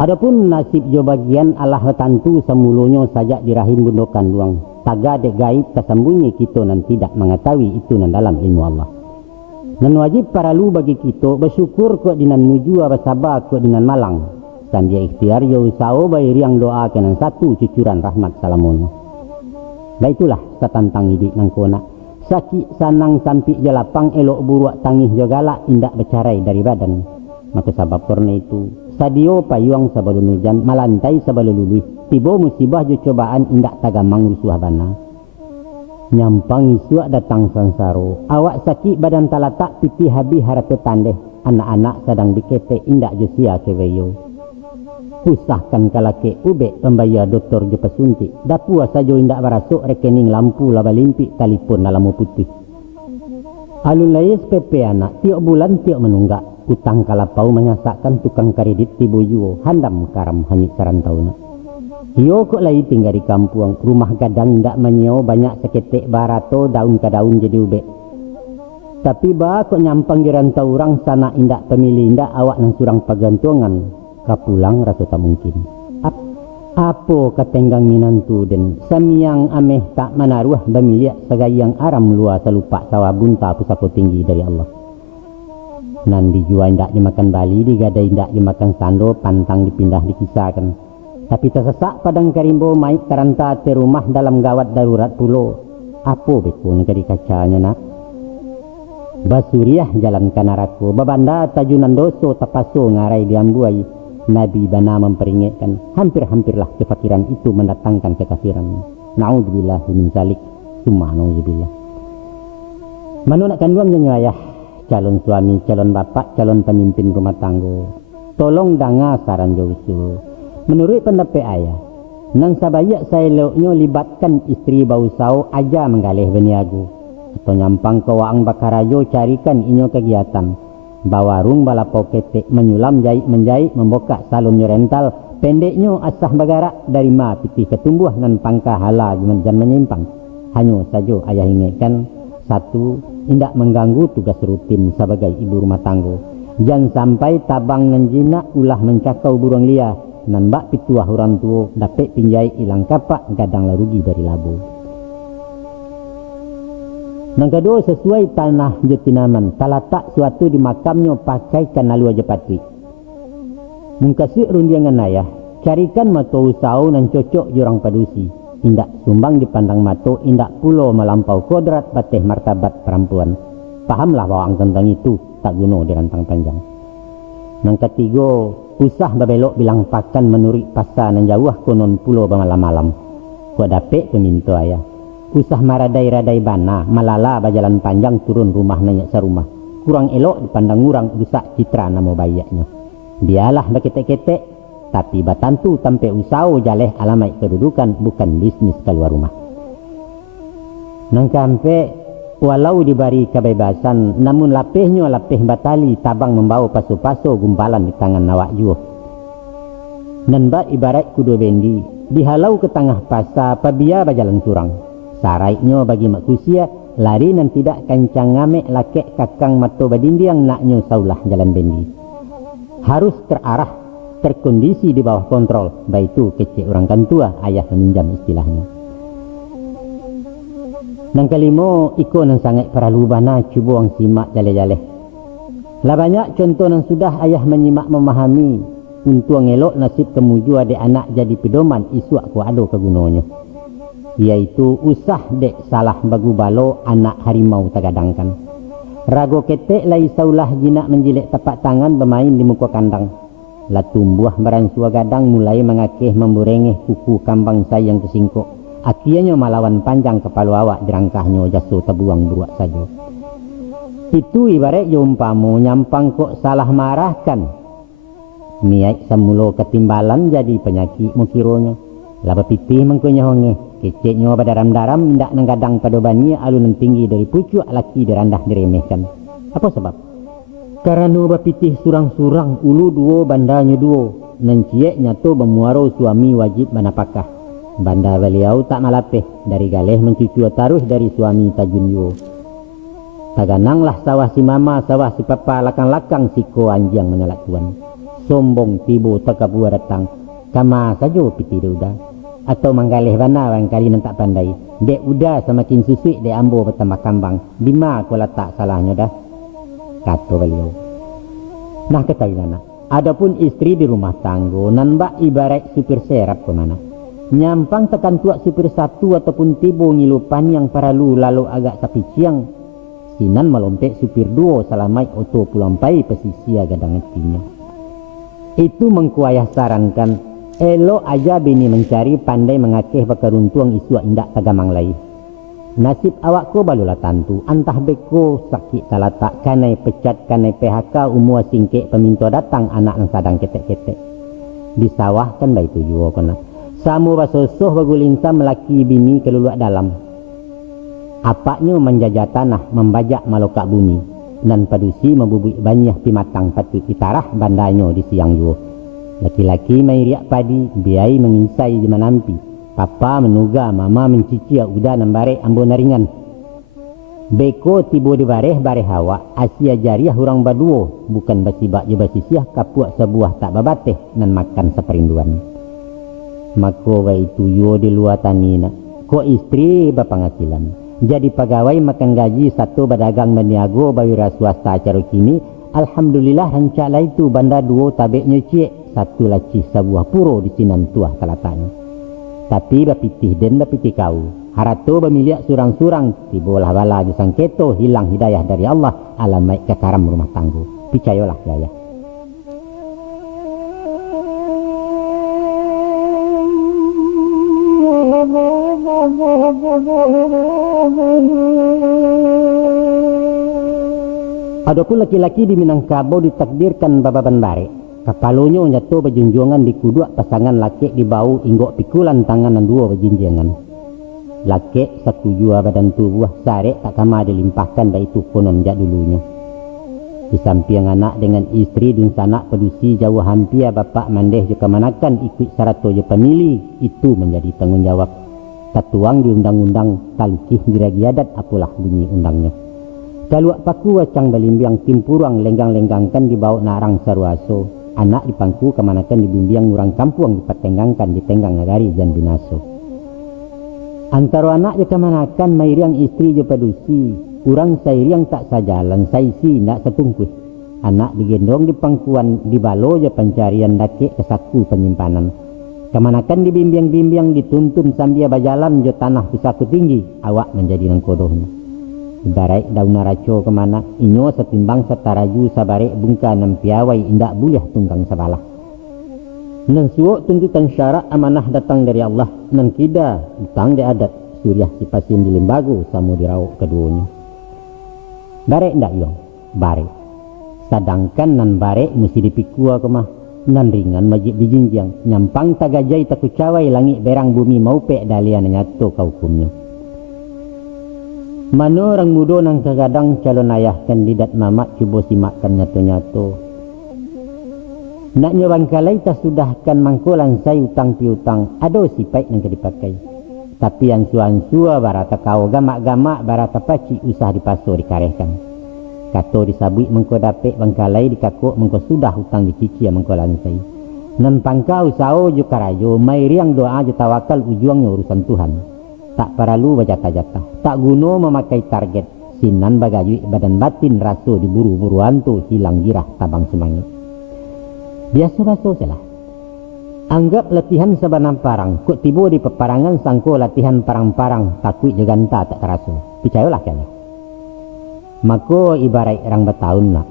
Adapun nasib jo bagian Allah tentu semulanya saja di rahim bundokan luang. Taga dek gaib tersembunyi kita nan tidak mengetahui itu nan dalam ilmu Allah. Nan wajib paralu bagi kita bersyukur ko dinan muju bersabar ko dinan malang. Dan dia ikhtiar yo usao bayi riang doa kenan satu cucuran rahmat salamun. Baitulah satantang idik nangkona. Sakit sanang sampi jelapang elok buruak tangih jogala indak bercarai dari badan. Maka sabab korna itu sadio payuang sabalun hujan malantai sabalun luluih. Tiba musibah jo cobaan indak tagamang rusuh bana. Nyampang isuak datang sansaro. Awak sakit badan talatak piti habis harap tandeh. Anak-anak sedang dikete indak jo sia keweyo. Usahkan kalake ube pembayar doktor jo pesuntik. Dapua sajo indak barasuk rekening lampu laba limpik telefon dalam putih. Alun layes PP anak tiap bulan tiap menunggak. Utang kalapau menyasakkan tukang kredit tibu yuo handam karam hanyit sarantau. Iyo kok lagi tinggal di kampung. Rumah gadang ndak menyeo banyak seketek barato daun ke daun jadi ube. Tapi ba kok nyampang di rantau orang sana indak pemilih indak awak nang surang pagantungan. Kapulang rasa tak mungkin. Apa katenggang minantu den samiang ameh tak manaruah bamilia segayang aram lua selupa sawa bunta pusako tinggi dari Allah. Nan dijual indak dimakan Bali, digadai indak dimakan sando, pantang dipindah dikisahkan. Tapi tersesak padang karimbo maik karanta te rumah dalam gawat darurat pulo. Apa beku negeri kacanya nak? Basuriah jalan kanaraku, babanda tajunan doso tapaso ngarai diambuai. Nabi bana memperingatkan, hampir-hampirlah kefakiran itu mendatangkan kekafiran. Na'udzubillah min zalik, summa na'udzubillah. Manu nak kandung janyo ayah, calon suami, calon bapak, calon pemimpin rumah tangga. Tolong danga saran jausu. Menurut pendapat ayah, nang sabayak saya leuknyo libatkan istri bausau aja menggalih beniagu. Atau nyampang ke waang bakarajo carikan inyo kegiatan. Bawarung balapau ketek menyulam jahit menjahit membuka salon rental pendeknya asah bagarak dari ma pitih ketumbuh nan pangkah hala dan menyimpang. Hanya saja ayah ingatkan satu indak mengganggu tugas rutin sebagai ibu rumah tangga. Jangan sampai tabang nenjina ulah mencakau burung liar nan bak pituah orang tua dapat pinjai ilang kapak gadang larugi dari labu. Yang kedua sesuai tanah jetinaman talatak suatu di makamnya pakaikan lalu aja patwi. Mungkasih rundiangan ayah carikan mato usau nan cocok jurang padusi. Indak sumbang dipandang mato indak pulo melampau kodrat bateh martabat perempuan. Pahamlah bawang tentang itu tak guna di rantang panjang. Yang ketiga usah babelok bilang pakan menuri pasar nan jauh konon pulo malam-malam. Kau dapet peminto ayah. Usah maradai-radai bana, malala bajalan panjang turun rumah nanyak sarumah. Kurang elok dipandang orang rusak citra nama bayaknya. Biarlah berketek-ketek, tapi batantu tampe usau jaleh alamai kedudukan bukan bisnis keluar rumah. Nang kampe walau diberi kebebasan, namun lapehnya lapeh batali tabang membawa paso-paso gumpalan di tangan awak juo. Nanba ibarat kudo bendi, dihalau ke tengah pasar pabia bajalan surang. Saraiknya bagi makusia lari nan tidak kencang ngamek lakek kakang mato badimbiang naknya saulah jalan bendi. Harus terarah, terkondisi di bawah kontrol. Baitu kecik orang kantua ayah meminjam istilahnya. Nang kelima iko nang sangat perlu bana cubuang simak jale-jale. Lah banyak contoh nang sudah ayah menyimak memahami untuk ngelok nasib kemuju adik anak jadi pedoman isuak ku ado kegunanya. Yaitu usah dek salah bagu balo anak harimau tagadangkan. Rago ketek lai saulah jinak menjilek tapak tangan bermain di muka kandang. La tumbuh barang sua gadang mulai mengakeh memburengeh kuku kambang sayang kesingkok. Akhirnya malawan panjang kepala awak dirangkahnya jaso terbuang beruak saja. Itu ibarat umpama nyampang kok salah marahkan. Niat semulo ketimbalan jadi penyakit mukironya. Laba pitih mengkunya honge. Keceknya badaram-daram ndak nenggadang pada bani alunan tinggi dari pucuk laki dirandah diremehkan. Apa sebab? Karena bapitih surang-surang ulu duo bandanya duo. Nenciek nyato bemuaro suami wajib manapakah. Banda beliau tak malapeh dari galeh mencucu taruh dari suami tajun yo. Tagananglah sawah si mama sawah si papa lakang-lakang siko anjang menyalak tuan. Sombong tibo takabua datang. Kama saja piti udah. Atau manggaleh bana orang kali nantak pandai. Dek udah semakin susui dek ambo bertambah kambang. Bima aku letak salahnya dah. Kata beliau. Nah ketahuilah. Adapun istri di rumah tanggo nan mbak ibarat supir serap ke mana. Nyampang tekan tuak supir satu ataupun tibo ngilupan yang paralu lalu agak sapi ciang. Sinan melompek supir duo salamai oto pulampai pesisia gadang hatinya. Itu mengkuayah sarankan elok aja bini mencari pandai mengakeh bakaruntuang isu indak tagamang lai. Nasib awakku balulah tantu antah beko sakit talatak kanai pecat kanai PHK umua singkek peminto datang anak yang sadang ketek-ketek. Disawahkan baik tujuh kena. Samu basosoh bagulinsa melaki bini keluluak dalam. Apaknya menjajah tanah membajak malokak bumi dan padusi membubuk banyak pimatang patut ditarah bandanya di siang juo. Laki-laki mai riak padi biai menginsai di manampi. Papa menuga mama mencici udah nambare ambo naringan. Beko tibo di bareh hawa asia jariah hurang baduo bukan basibak je basisiah kapuak sebuah tak babateh nan makan seperinduan. Mako wa itu yo di luar tanina. Ko istri berpenghasilan. Jadi pegawai makan gaji satu berdagang meniago bawira swasta acara kini. Alhamdulillah hancala itu banda duo tabeknya cik. Satu laci sebuah puro di sinan tuah talatanya. Tapi bapitih dan bapitih kau. Harato bemiliak surang-surang. Tibolah bala jusang keto hilang hidayah dari Allah. Alamai kekaram rumah tangguh. Picayolah jaya. Adapun laki-laki di Minangkabau ditakdirkan bababan bare. Kapalonyo nyato berjunjungan di kuduak pasangan laki di bau inggok pikulan tangan dan dua berjinjangan. Laki sakujua badan tubuh sare tak kama dilimpahkan dah itu konon jak dulunya. Di samping anak dengan istri dun sanak pedusi jauh hampir bapak mandeh juga manakan ikut sarato je pemilih itu menjadi tanggungjawab. Tatuang di undang-undang talukih diragi adat apalah bunyi undangnya. Kaluak paku wacang balimbiang timpurang lenggang-lenggangkan di bawah narang saruaso. Anak dipangku kemanakan dibimbiang ngurang kampung dipertenggangkan di tenggang negari jan binaso. Antara anak je kemanakan mairiang istri je padusi. Urang sairiang tak sajalan saisi nak setungkuh. Anak digendong di pangkuan di balo je pencarian dake ke saku penyimpanan. Kemanakan dibimbiang-bimbiang dituntun sambil berjalan je tanah pisaku tinggi. Awak menjadi nangkodohnya. Ibarat daun raco kemana inyo setimbang setaraju sabarek bungka nam piawai indak boleh tunggang sabalah. Nan suok tuntutan syarak amanah datang dari Allah nan kida utang di adat suriah sipasin di lembago samu dirau keduanya. Barek ndak yo? Barek. Sedangkan nan barek mesti dipikua kemah nan ringan majib dijinjang nyampang tagajai takucawai langit berang bumi mau pek dalian nyato kau hukumnya. Mana orang muda nang terkadang calon ayah kandidat mamak cuba simakkan nyato-nyato. Nak nyobang kalai tak sudahkan mangkulan saya utang piutang. Ada sifat yang dipakai. Tapi yang suan-sua barata kau gamak-gamak barata paci usah dipasur dikarehkan. Kato disabui mengko dapet bangkalai dikakuk mengko sudah hutang dicici mengko lansai. Nan pangkau sao ju karajo mai riang doa je tawakal ujuangnya urusan Tuhan. Tak perlu berjata-jata, tak guna memakai target. Sinan bagajui badan batin raso diburu-buruan tu hilang girah tabang semangat. Biasa-biasa salah. Anggap latihan sebanam parang, kok tiba di peperangan sangko latihan parang-parang, takut jeganta tak keraso. Percayalah kaya. Maka ibarat orang bertahun nak.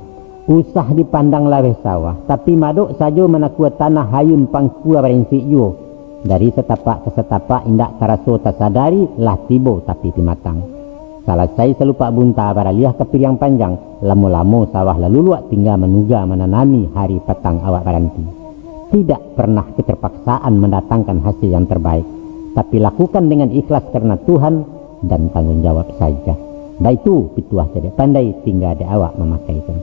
usah dipandang laweh sawah, tapi maduk saja menakua tanah hayun pangkua barensik yo. Dari setapak ke setapak indak karaso tasadari lah tibo tapi timatang. Selesai selupa bunta baraliah kepir yang panjang, lamo-lamo sawah lalu luak tinggal menuga menanami hari petang awak baranti. Tidak pernah keterpaksaan mendatangkan hasil yang terbaik, tapi lakukan dengan ikhlas karena Tuhan dan tanggung jawab saja. Dah itu pituah tidak pandai tinggal di awak memakaikan.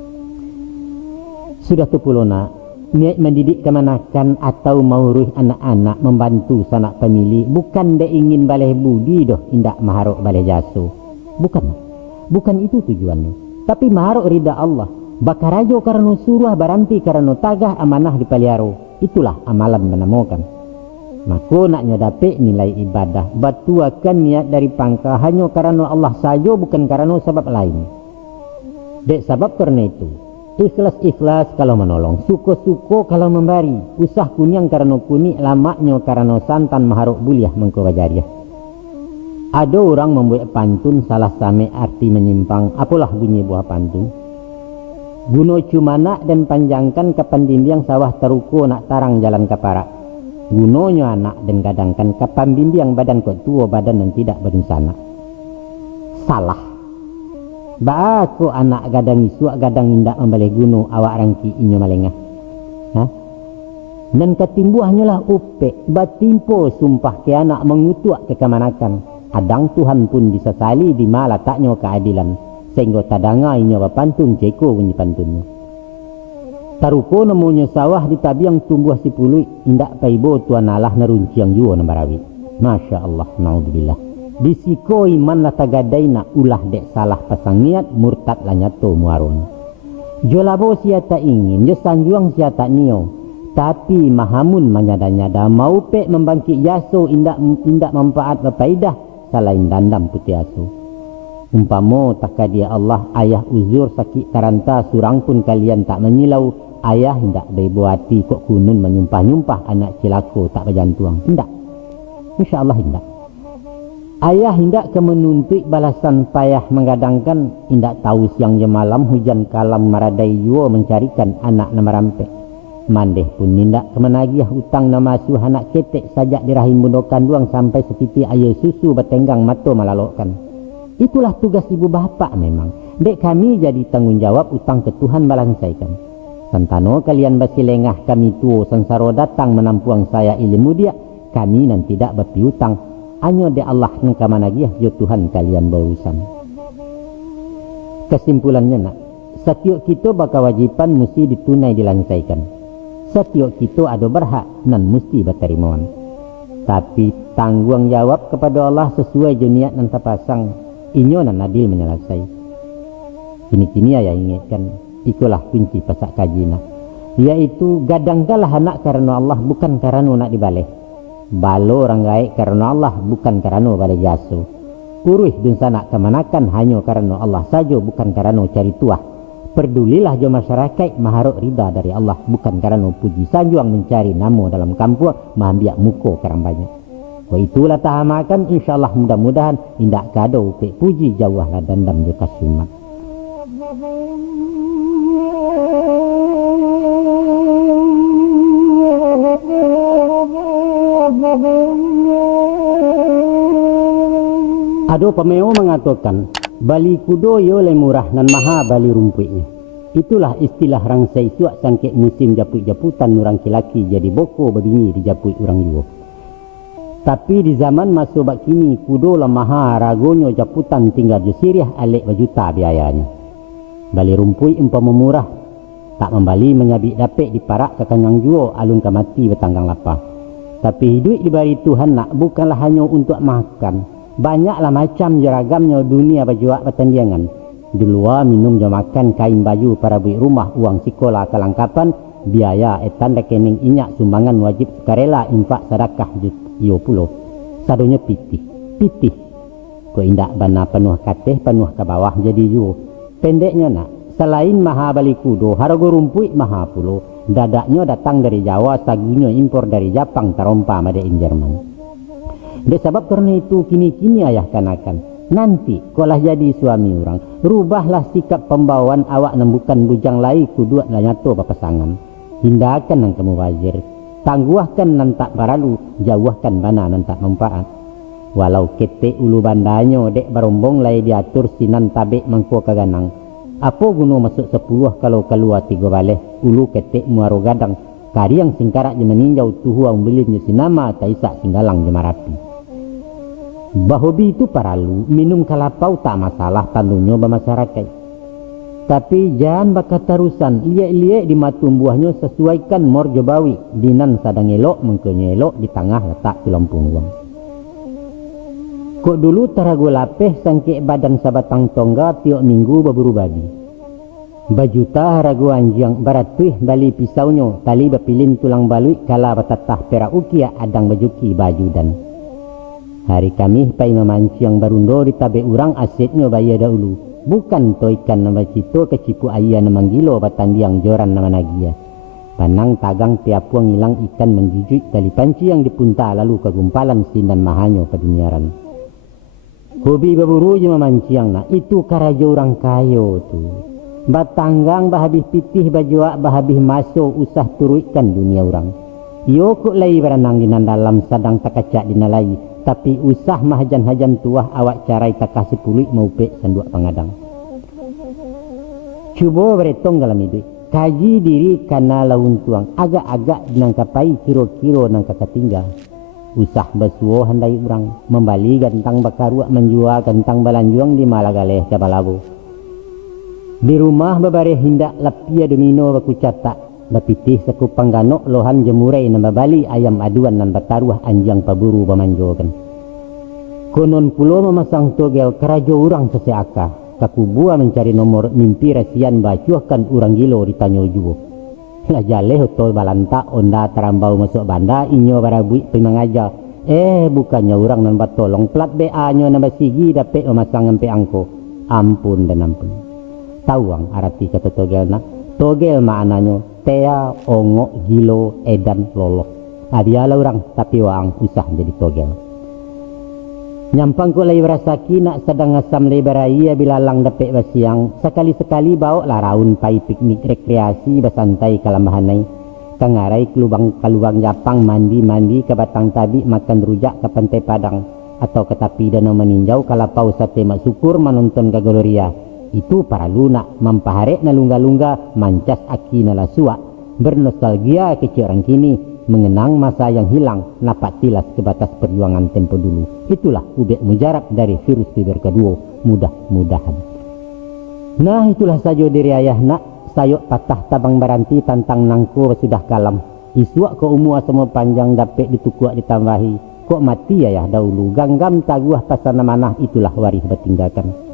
Sudah tu pulona niat mendidik kemanakan atau mauruh anak-anak membantu sanak pemilih bukan dia ingin baleh budi doh indak maharuk baleh jaso. Bukan itu tujuannya. Tapi maharuk rida Allah. Bakarajo karena suruh baranti karena tagah amanah dipeliaro. Itulah amalan menemukan. Maka naknya dapat nilai ibadah. Batu akan niat dari pangka hanya karena Allah saja bukan karena sebab lain. Dek sebab karena itu. Ikhlas-ikhlas kalau menolong. Suko-suko kalau memberi. Usah kunyang karena kuning. Lamaknya karena santan maharuk buliah mengkawajariah. Ada orang membuat pantun salah same arti menyimpang. Apalah bunyi buah pantun? Guno cumana dan panjangkan kapan dimbiang sawah teruko nak tarang jalan kaparak. Gunonya anak dan gadangkan kapan dimbiang badan kok tua badan dan tidak berinsana. Salah. Baako anak gadang isuak gadang indak membalai guno awak rangki inyo malengah. Dan ketimbuhnya lah upe batimpo sumpah ke anak mengutuak ke kemanakan. Adang Tuhan pun disesali di mana letaknya keadilan. Sehingga tadanga inyo pantun ceko bunyi pantunnya. Taruko namanya sawah di tabiang tumbuh si pului. Indak paibo tuan Allah nerunci yang jua nambarawi. Masya Allah, naudzubillah. Disiko iman lah tagadaina ulah dek salah pasang niat murtad lah nyato muarun. Jolabo siata ingin, jo sanjuang siata nio. Tapi mahamun menyada-nyada mau pek membangkit yaso indak manfaat berpaidah. Selain dandam putih asu. Umpamo takadia Allah ayah uzur sakit karanta surang pun kalian tak menyilau. Ayah hendak berbuati kok kunun menyumpah-nyumpah anak cilako tak berjantuang. Hendak. InsyaAllah hendak. Ayah hendak ke menuntut balasan payah menggadangkan. Hendak tahu siang je malam hujan kalam maradai jua mencarikan anak nama rampek. Mandeh pun nindak kemenagiah utang nama asuh anak ketek sajak dirahim bundokan duang sampai setiti air susu bertenggang mato melalokkan. Itulah tugas ibu bapa memang. Dek kami jadi tanggung jawab utang ke Tuhan balansaikan. Santano kalian basilengah kami tuo sansaro datang menampuang saya ilmu dia. Kami nan tidak berpiutang. Hanya de Allah nengkamanagiah jo Tuhan kalian berurusan. Kesimpulannya nak. Setiap kita berkewajiban mesti ditunai dilansaikan. Setiap kita ada berhak dan mesti berterimaan. Tapi tanggung jawab kepada Allah sesuai jeniat dan terpasang. Inyo nan adil menyelesai. Kini-kini ya ingatkan. Itulah kunci pasak kajina. Yaitu gadanggalah anak karena Allah bukan karena nak dibaleh. Balo orang gaik karena Allah bukan karena balai jasu. Uruh dun sanak kemanakan hanya karena Allah saja bukan karena cari tuah. Perdulilah jo masyarakat maharuk rida dari Allah bukan karena puji sanjuang mencari namo dalam kampung mahambiak muko karang banyak. Itulah tahamakan insyaallah mudah-mudahan indak kado ke puji jauhlah dandam jo kasumat. Ado pemeo mengatakan bali kudo yo le murah nan maha bali rumputnya. Itulah istilah rangsai suak sangkek musim japut-japutan orang laki jadi boko babini dijaput orang juga. Tapi di zaman masuk bak kini kudo lah maha ragonyo japutan tinggal jusiriah alek berjuta biayanya. Bali rumput umpama murah tak membali menyabik dapet di parak kekanyang juo alun kamati bertanggang lapah. Tapi hidup diberi Tuhan nak bukanlah hanya untuk makan. Banyaklah macam jeragamnya dunia berjuak pertandingan. Di luar minum jam makan kain baju para buik rumah uang sekolah kelengkapan biaya etan rekening inyak sumbangan wajib sukarela infak sedekah yo pulo. Sadonya pitih. Ko indak bana penuh kateh penuh ke bawah jadi yo. Pendeknya nak selain maha bali kudo harga rumput maha pulo. Dadaknya datang dari Jawa, sagunya impor dari Jepang terompa made in Jerman. Sebab karena itu kini-kini ayah kanakan Nanti kolah jadi suami orang, rubahlah sikap pembawaan awak bukan bujang lai kudu lah nyato papasangan. Hindarkan nang kamu wazir, tangguhkan nan tak paralu, jauhkan bana nan tak manfaat. Walau kete ulu bandanyo dek barombong lai diatur sinan tabek mangko kaganang. Apa guna masuk 10 kalau keluar 3 baleh ulu kete muaro gadang. Kariang singkarak je meninjau tuhu ang bilin sinama taisak singgalang je marapi. Bahobi itu paralu, minum kalapau tak masalah tandunyo bermasyarakat. Tapi jangan bakat tarusan, liek-liek di matum buahnya sesuaikan mor jobawi. Dinan sadang elok, mengkenya elok, di tengah letak di lampung uang. Kok dulu tarago lapeh sangke badan sabatang tongga tiok minggu berburu babi. Bajuta ragu anjang baratuih bali pisaunyo, tali bapilin tulang balui kala batatah pera ukia adang bajuki baju dan. Hari kami pai memancing barundo di tabe urang asetnya bayar dahulu. Bukan to ikan nama cito kecipu ayah nama gilo batandiang joran nama nagia. Panang tagang tiapuang hilang ikan menjujui tali panci yang dipunta lalu kegumpalan sinan mahanyo paduniaran. Hobi berburu je memancing nak itu karajo orang kayo tu. Batanggang bahabis pitih bajuak bahabis masuk usah turuikan dunia orang. Yo kuk lai berenang di dalam sadang takacak di nalai. Tapi usah mahajan-hajan tuah awak carai takasih pulik maupek sanduk pangadang. Cuba beretong dalam hidup. Kaji diri karena laun tuang. Agak-agak nangkapai kiro-kiro nangkaka tinggal. Usah bersuo handai urang. Membali gantang bakaruak menjual gantang balanjuang di Malagaleh Cabalabo. Di rumah bebareh hindak lapia domino baku catak. Bapitih sekupang ganok lohan jemurai nama bali ayam aduan nan bataruah anjang paburu bamanjokan. Konon pulo memasang togel kerajo urang seseaka. Kakubua mencari nomor mimpi rasian bacuahkan urang gilo ditanyo juo. Lah jaleh to balanta onda terambau masuk banda inyo barabui pimangaja. Bukannya urang nan batolong plat BA nyo nambah sigi dapet memasang empe angko. Ampun dan ampun. Tawang arti kata togel nak. Togel maknanya tea, ongo, gilo, edan, lolo. Adialah orang tapi waang usah jadi togel. Nyampang ko lay berasaki nak sedang ngasam lebaraya bila lang dapet basiang. Sekali-sekali bawa lah raun pai piknik rekreasi bersantai kalambahanai. Kangarai kelubang Japang mandi-mandi ke batang tabi makan rujak ke pantai Padang. Atau ke tapi danau meninjau kalapau sate mak syukur menonton ke Gloria. Itu para lunak mampaharek na lungga-lungga mancas aki na lasua bernostalgia kecil orang kini mengenang masa yang hilang napak tilas ke batas perjuangan tempo dulu. Itulah ubek mujarab dari virus fiber kedua mudah-mudahan. Nah itulah saja diri ayah nak sayok patah tabang baranti tantang nangko sudah kalam isuak ke umur semua panjang dapet ditukuak ditambahi kok mati ayah dahulu ganggam taguah pasana manah itulah waris bertinggalkan.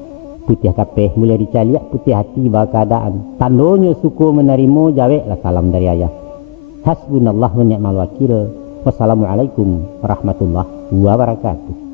Putih kapeh mulai dicaliak putih hati bawa keadaan. Tandonyo suku menerima jawek lah salam dari ayah. Hasbunallah wa ni'mal wakil. Wassalamualaikum warahmatullahi wabarakatuh.